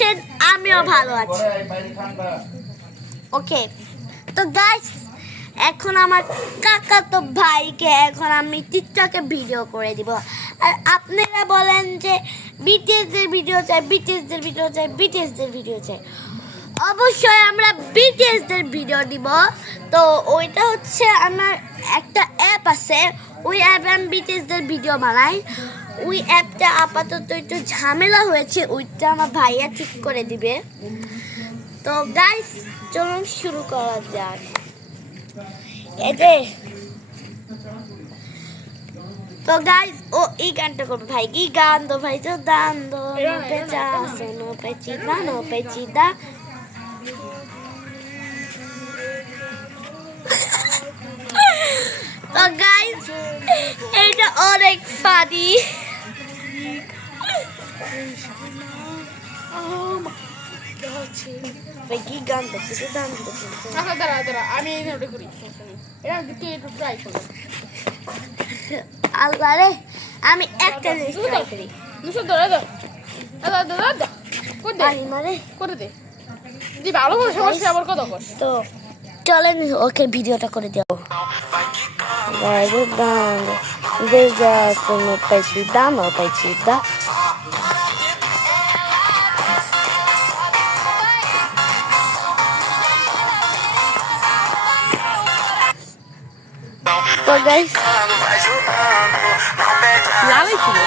আছেন, আমিও ভালো আছি। ওকে, তো গাইস এখন আমার কাকাতো ভাইকে এখন আমি টিকটকে ভিডিও করে দিব। আর আপনারা বলেন যে বিটিএসদের ভিডিও চাই, বিটিএসদের ভিডিও চাই, বিটিএসদের ভিডিও চাই। অবশ্যই আমরা বিটিএসদের ভিডিও দিব। তো ওইটা হচ্ছে আমার একটা অ্যাপ আছে, ওই অ্যাপে আমি বিটিএসদের ভিডিও বানাই। ওই অ্যাপটা আপাতত একটু ঝামেলা হয়েছে, ওইটা আমার ভাইয়া ঠিক করে দিবে। তো গাইস চলুন শুরু করা যাক। তো গাইস ও এই গানটা করবে ভাই, কি গান দো ভাই, তো দান দো পেচা সোনো পেচিদা নো পেচিদা। তো গাইস এটা অনেক ফানি। ভাই কি গান দেখছি, গান দেখছি। দাঁড়া আমি এই নোটে করি, এটা তুই একটু ট্রাই কর। আল্লাহ রে, আমি একটা জিনিস ট্রাই করি। দুশো ধরে দাও, দাদা দাদা দাদা করে দে, আরে মারে করে দে দি ভালো করে সমস্যা আবার কত কর। তো চলেন ওকে ভিডিওটা করে দাও। গাইস গান বেজা সোনো পেচিদা নো পেচিদা। তো গাইস লালাই ছিল,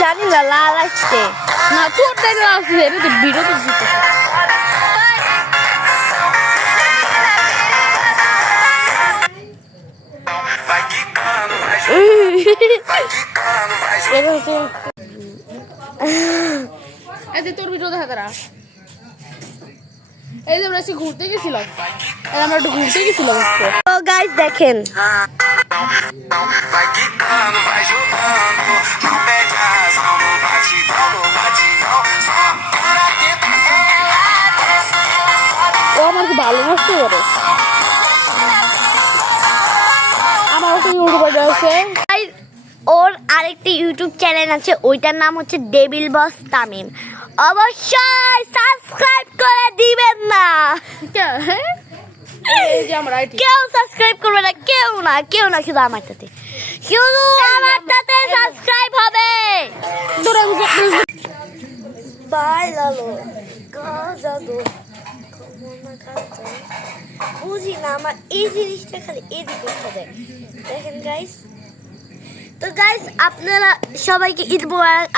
জানি না লাল আসছে না তোর তাই লাল ছিল, এটা তো ভিডিও তো দিতে এই যে তোর ভিডিও দেখা তারা। এই যে আমরা ঘুরতে গেছিলাম, আমরা একটু ঘুরতে গেছিলাম। তো গাইস দেখেন ও আমার খুব ভালো নষ্ট করে। আমার একটা ইউটিউবার আছে, ওর আরেকটি ইউটিউব চ্যানেল আছে, ওইটার নাম হচ্ছে ডেভিল বস তামিম। অবশ্যই সাবস্ক্রাইব করে দিবেন না, এই যে আমার আইটি কেউ সাবস্ক্রাইব করবে না, কেউ না, কেউ না, শুধু আমারটাতে, শুধু আমারটাতে সাবস্ক্রাইব হবে। বাইলালো গাজাদো কমনা কাটা, বুঝি না আমার এই জিনিসটা খালি এদিকে করতে দেয়। দেখেন গাইস, তো গাইস আপনারা সবাইকে ঈদ মোবারক।